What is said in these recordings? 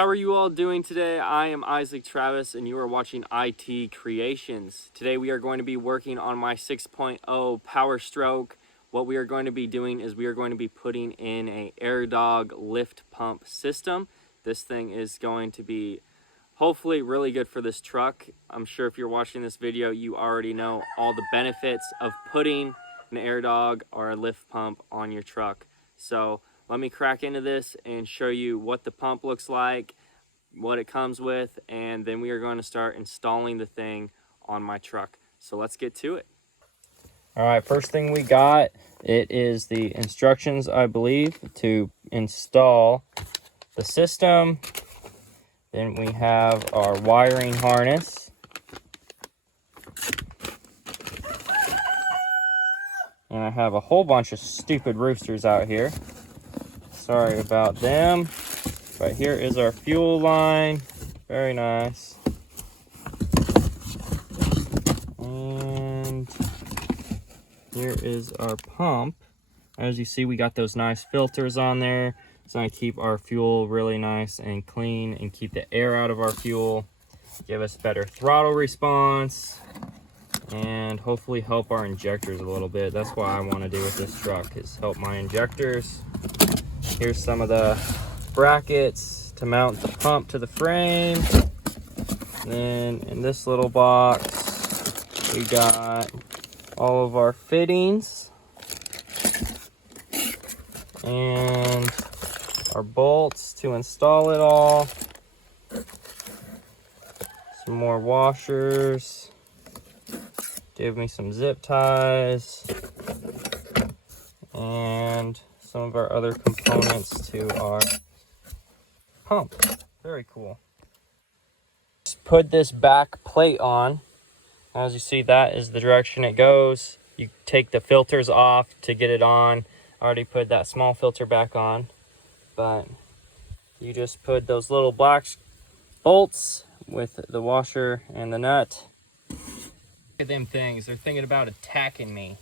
How are you all doing today? I am Isaac Travis and you are watching IT Creations. Today we are going to be working on my 6.0 Power Stroke. What we are going to be doing is we are going to be putting in a AirDog lift pump system. This thing is going to be hopefully really good for this truck. I'm sure if you're watching this video you already know all the benefits of putting an AirDog or a lift pump on your truck. So let me crack into this and show you what the pump looks like, what it comes with, and then we are going to start installing the thing on my truck. So let's get to it. All right, first thing we got, it is the instructions, I believe, to install the system. Then we have our wiring harness. And I have a whole bunch of stupid roosters out here. Sorry about them. But here is our fuel line. Very nice. And here is our pump. As you see, we got those nice filters on there. It's going to keep our fuel really nice and clean and keep the air out of our fuel. Give us better throttle response. And hopefully help our injectors a little bit. That's what I want to do with this truck, is help my injectors. Here's some of the brackets to mount the pump to the frame. And then in this little box, we got all of our fittings and our bolts to install it all. Some more washers. Give me some zip ties. And some of our other components to our pump. Very cool. Just put this back plate on. As you see, that is the direction it goes. You take the filters off to get it on. I already put that small filter back on, but you just put those little black bolts with the washer and the nut. Look at them things. They're thinking about attacking me.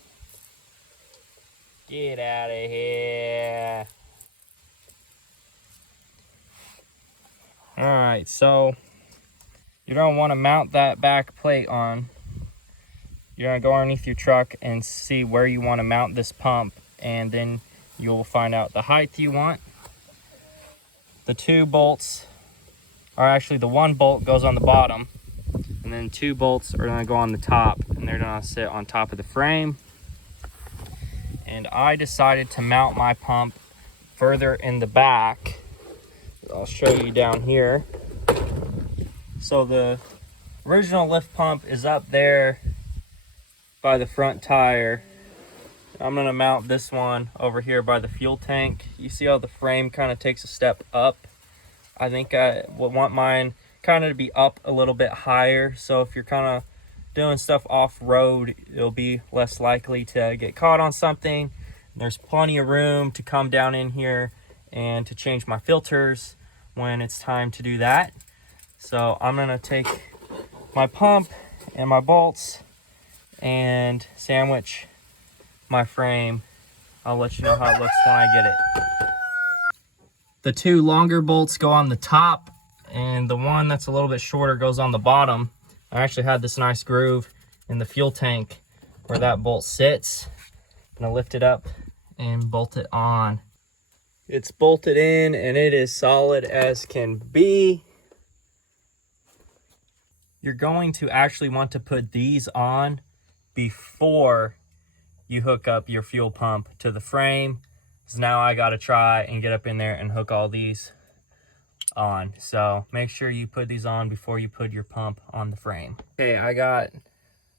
Get out of here. Alright, so you're going to want to mount that back plate on. You're going to go underneath your truck and see where you want to mount this pump, and then you'll find out the height you want. The two bolts are actually, the one bolt goes on the bottom, and then two bolts are going to go on the top, and they're going to sit on top of the frame. And I decided to mount my pump further in the back. I'll show you down here. So the original lift pump is up there by the front tire. I'm gonna mount this one over here by the fuel tank. You see how the frame kind of takes a step up? I think I would want mine kind of to be up a little bit higher. So if you're kind of doing stuff off-road, it'll be less likely to get caught on something. There's plenty of room to come down in here and to change my filters when it's time to do that. So I'm gonna take my pump and my bolts and sandwich my frame. I'll let you know how it looks when I get it. The two longer bolts go on the top, and the one that's a little bit shorter goes on the bottom. I actually had this nice groove in the fuel tank where that bolt sits. I'm gonna lift it up and bolt it on. It's bolted in and it is solid as can be. You're going to actually want to put these on before you hook up your fuel pump to the frame. So now I gotta try and get up in there and hook all these on. So make sure you put these on before you put your pump on the frame. Okay, I got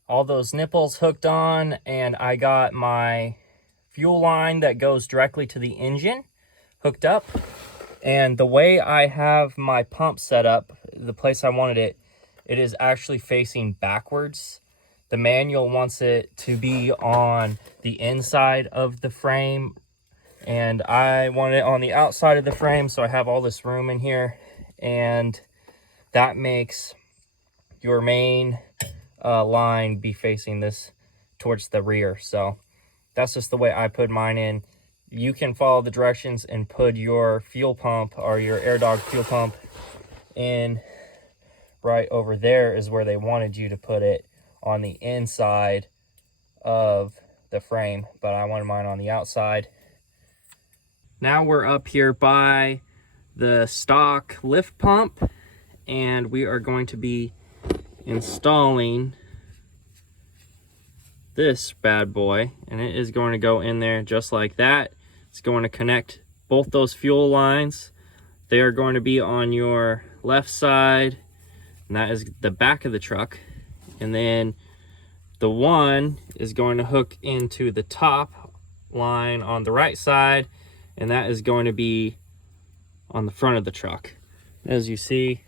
all those nipples hooked on, and I got my fuel line that goes directly to the engine hooked up. And the way I have my pump set up, the place I wanted it, it is actually facing backwards. The manual wants it to be on the inside of the frame, and I want it on the outside of the frame, so I have all this room in here, and that makes your main line be facing this towards the rear. So that's just the way I put mine in. You can follow the directions and put your fuel pump or your AirDog fuel pump in right over there is where they wanted you to put it, on the inside of the frame, but I wanted mine on the outside. Now we're up here by the stock lift pump, and we are going to be installing this bad boy, and it is going to go in there just like that. It's going to connect both those fuel lines. They are going to be on your left side, and that is the back of the truck. And then the one is going to hook into the top line on the right side, and that is going to be on the front of the truck. As you see,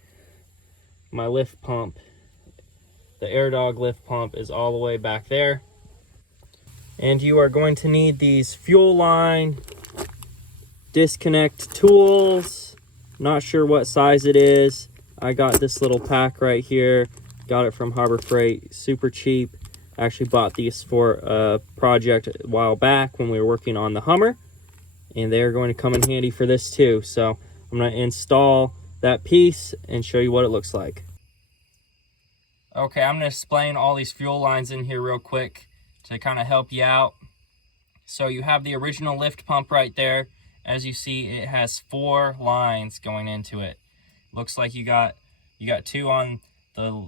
my lift pump, the AirDog lift pump, is all the way back there. And you are going to need these fuel line disconnect tools. Not sure what size it is. I got this little pack right here. Got it from Harbor Freight, super cheap. Actually bought these for a project a while back when we were working on the Hummer, and they're going to come in handy for this too. So I'm going to install that piece and show you what it looks like. Okay, I'm going to explain all these fuel lines in here real quick to kind of help you out. So you have the original lift pump right there. As you see, it has 4 lines going into it. Looks like you got 2 on the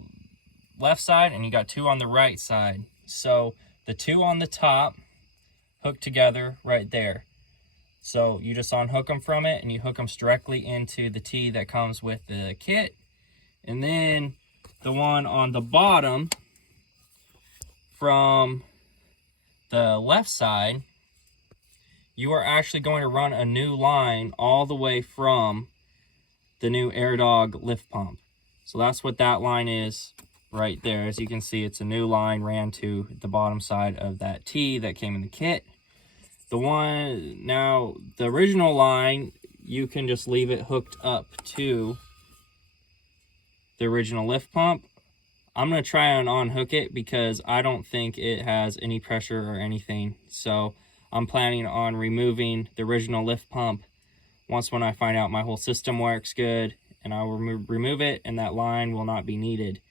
left side and you got 2 on the right side. So the 2 on the top hook together right there. So you just unhook them from it and you hook them directly into the T that comes with the kit. And then the one on the bottom from the left side, you are actually going to run a new line all the way from the new AirDog lift pump. So that's what that line is right there. As you can see, it's a new line ran to the bottom side of that T that came in the kit. Now the original line, you can just leave it hooked up to the original lift pump. I'm going to try and unhook it because I don't think it has any pressure or anything. So I'm planning on removing the original lift pump once when I find out my whole system works good, and I will remove it and that line will not be needed.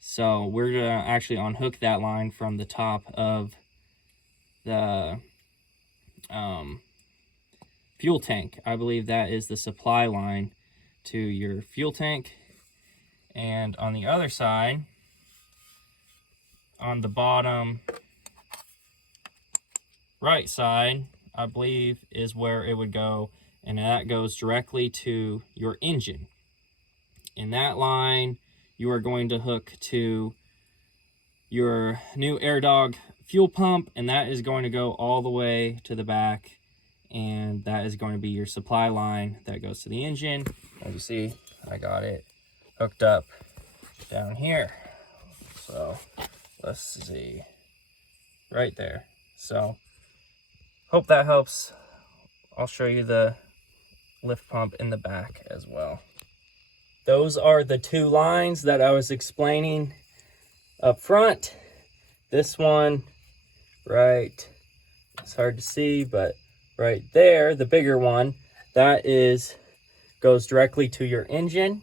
So we're going to actually unhook that line from the top of the fuel tank. I believe that is the supply line to your fuel tank. And on the other side, on the bottom right side, I believe is where it would go, and that goes directly to your engine. In that line, you are going to hook to your new AirDog fuel pump, and that is going to go all the way to the back, and that is going to be your supply line that goes to the engine. As you see, I got it hooked up down here. So let's see, right there. So hope that helps. I'll show you the lift pump in the back as well. Those are the 2 lines that I was explaining up front. This one, right, it's hard to see, but right there, the bigger one, that goes directly to your engine.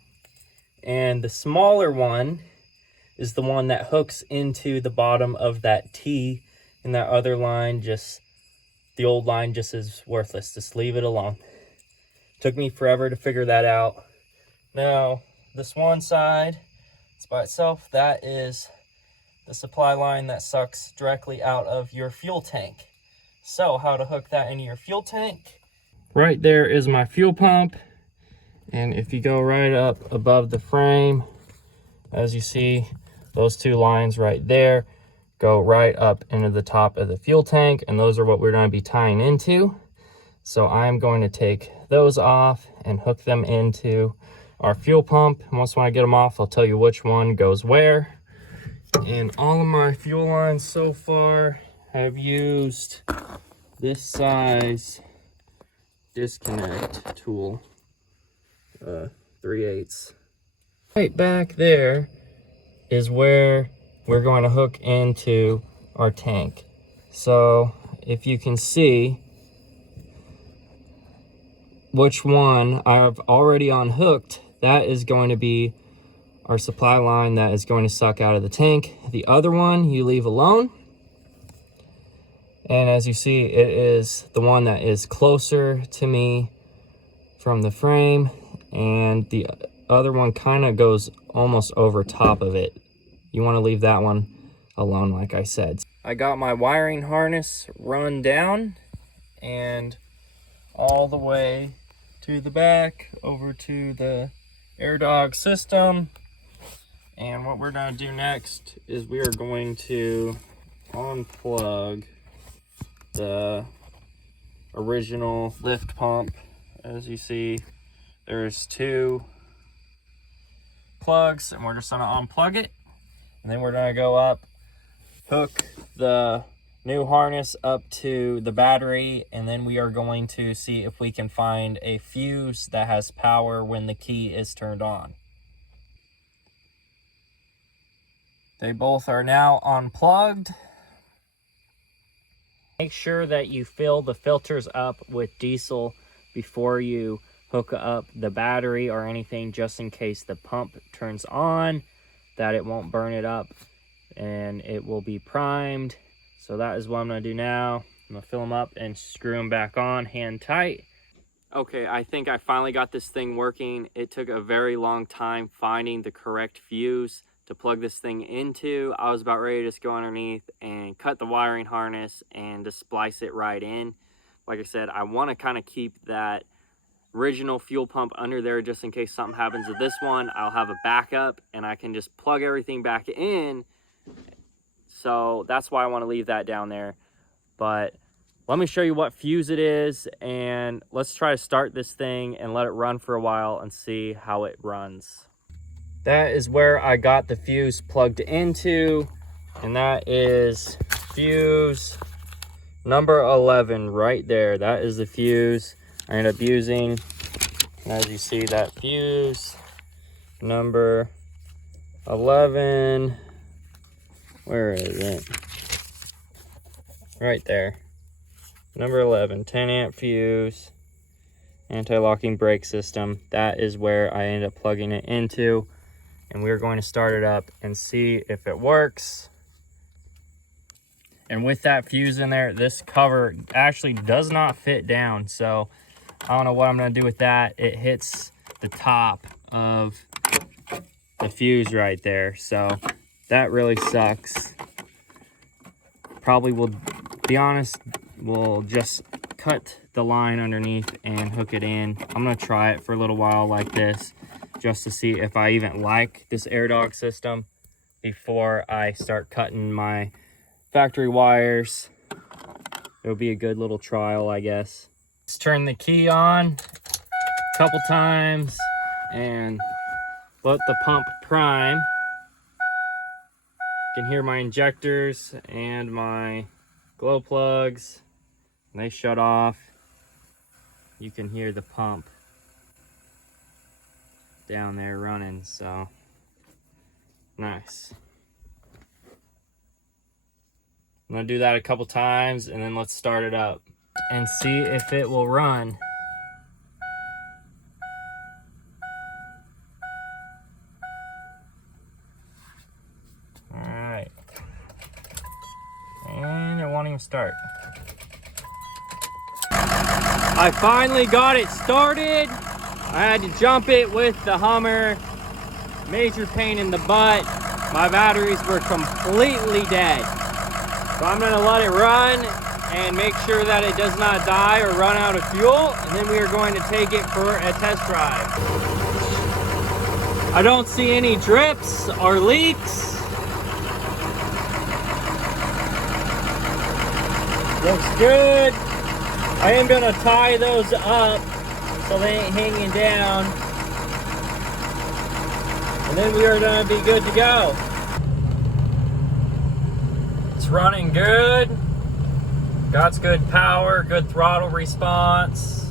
And the smaller one is the one that hooks into the bottom of that T, and that other line, the old line, just is worthless. Just leave it alone. Took me forever to figure that out. Now, this one side, it's by itself. That is the supply line that sucks directly out of your fuel tank. So how to hook that into your fuel tank? Right there is my fuel pump. And if you go right up above the frame, as you see, those 2 lines right there go right up into the top of the fuel tank, and those are what we're going to be tying into. So I'm going to take those off and hook them into our fuel pump. And once when I get them off, I'll tell you which one goes where. And all of my fuel lines so far have used this size disconnect tool, 3/8. Right back there is where we're going to hook into our tank. So if you can see which one I've already unhooked, that is going to be our supply line that is going to suck out of the tank. The other one you leave alone. And as you see, it is the one that is closer to me from the frame, and the other one kind of goes almost over top of it. You want to leave that one alone, like I said. I got my wiring harness run down and all the way to the back over to the AirDog system. And what we're going to do next is we are going to unplug the original lift pump. As you see, there's 2 plugs, and we're just going to unplug it, and then we're going to go up, hook the new harness up to the battery, and then we are going to see if we can find a fuse that has power when the key is turned on. They both are now unplugged. Make sure that you fill the filters up with diesel before you hook up the battery or anything, just in case the pump turns on, that it won't burn it up and it will be primed. So that is what I'm going to do now. I'm going to fill them up and screw them back on hand tight. Okay, I think I finally got this thing working. It took a very long time finding the correct fuse to plug this thing into. I was about ready to just go underneath and cut the wiring harness and just splice it right in. Like I said, I want to kind of keep that original fuel pump under there just in case something happens to this one. I'll have a backup and I can just plug everything back in. So that's why I want to leave that down there. But let me show you what fuse it is, and let's try to start this thing and let it run for a while and see how it runs. That is where I got the fuse plugged into, and that is fuse number 11 right there. That is the fuse I ended up using. And as you see, that fuse number 11, where is it? Right there. Number 11, 10 amp fuse, anti-locking brake system. That is where I ended up plugging it into. And we're going to start it up and see if it works. And with that fuse in there, this cover actually does not fit down. So I don't know what I'm going to do with that. It hits the top of the fuse right there. So that really sucks. Probably will, be honest, we'll just cut the line underneath and hook it in. I'm going to try it for a little while like this, just to see if I even like this AirDog system before I start cutting my factory wires. It'll be a good little trial, I guess. Let's turn the key on a couple times and let the pump prime. You can hear my injectors and my glow plugs. When they shut off, you can hear the pump down there running, so nice. I'm gonna do that a couple times and then let's start it up and see if it will run. All right, and it won't even start. I finally got it started. I had to jump it with the Hummer. Major pain in the butt. My batteries were completely dead. So I'm gonna let it run and make sure that it does not die or run out of fuel. And then we are going to take it for a test drive. I don't see any drips or leaks. Looks good. I am gonna tie those up so they ain't hanging down. And then we are gonna be good to go. It's running good. Got good power, good throttle response.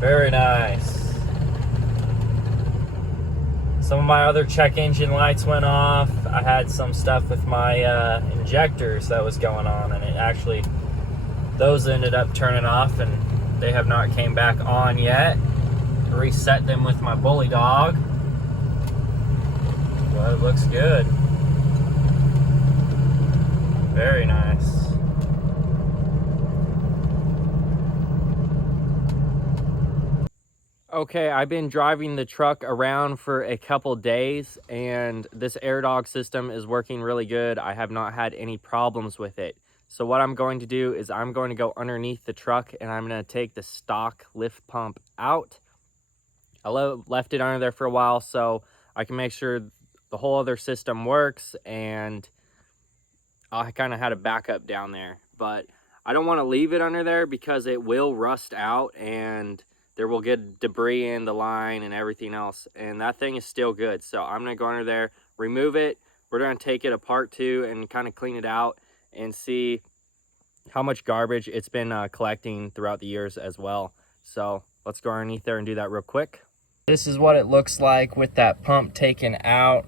Very nice. Some of my other check engine lights went off. I had some stuff with my injectors that was going on, and it actually, those ended up turning off, and They have not came back on yet. Reset them with my bully dog. But it looks good. Very nice. Okay, I've been driving the truck around for a couple days and this AirDog system is working really good. I have not had any problems with it. So what I'm going to do is I'm going to go underneath the truck and I'm going to take the stock lift pump out. I left it under there for a while so I can make sure the whole other system works, and I kind of had a backup down there. But I don't want to leave it under there because it will rust out and there will get debris in the line and everything else, and that thing is still good. So I'm gonna go under there, remove it. We're gonna take it apart too and kind of clean it out and see how much garbage it's been collecting throughout the years as well. So let's go underneath there and do that real quick. This is what it looks like with that pump taken out.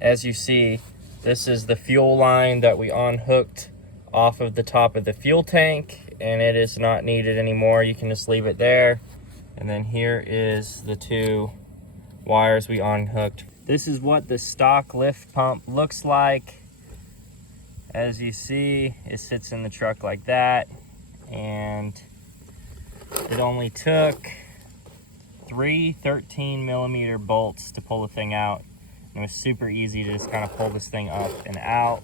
As you see, this is the fuel line that we unhooked off of the top of the fuel tank, and it is not needed anymore. You can just leave it there. And then here is the two wires we unhooked. This is what the stock lift pump looks like. As you see, it sits in the truck like that. And it only took 3 13mm bolts to pull the thing out. And it was super easy to just kind of pull this thing up and out.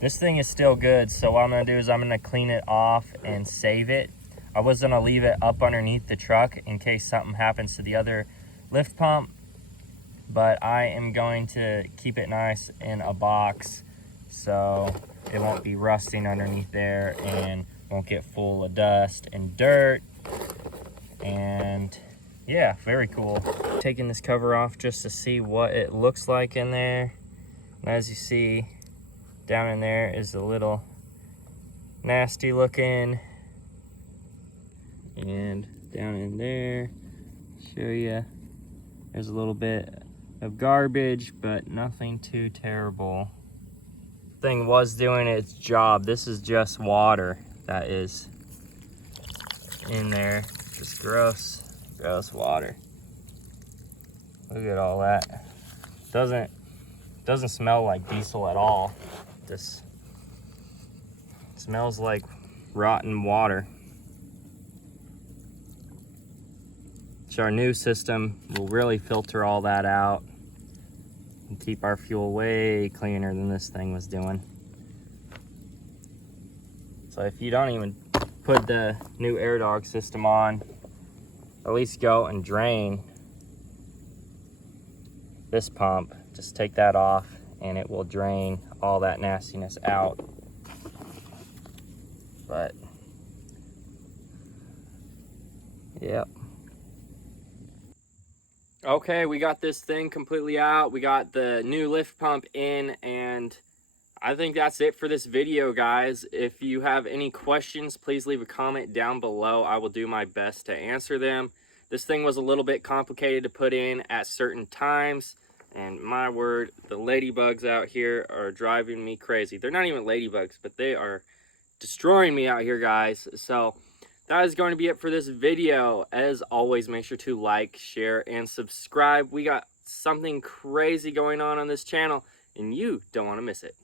This thing is still good, so what I'm gonna do is I'm gonna clean it off and save it. I was gonna leave it up underneath the truck in case something happens to the other lift pump, but I am going to keep it nice in a box so it won't be rusting underneath there and won't get full of dust and dirt. And yeah, very cool. Taking this cover off just to see what it looks like in there. And as you see, down in there is a little nasty looking, and down in there, show you, there's a little bit of garbage, but nothing too terrible. Thing was doing its job. This is just water that is in there. Just gross water. Look at all that. Doesn't smell like diesel at all. This smells like rotten water. So our new system will really filter all that out and keep our fuel way cleaner than this thing was doing. So if you don't even put the new AirDog system on, at least go and drain this pump. Just take that off and it will drain all that nastiness out. But yep. Okay, we got this thing completely out. We got the new lift pump in, and I think that's it for this video, guys. If you have any questions, please leave a comment down below. I will do my best to answer them. This thing was a little bit complicated to put in at certain times, and my word, the ladybugs out here are driving me crazy. They're not even ladybugs, but they are destroying me out here, guys. So that is going to be it for this video. As always, make sure to like, share, and subscribe. We got something crazy going on this channel, and you don't want to miss it.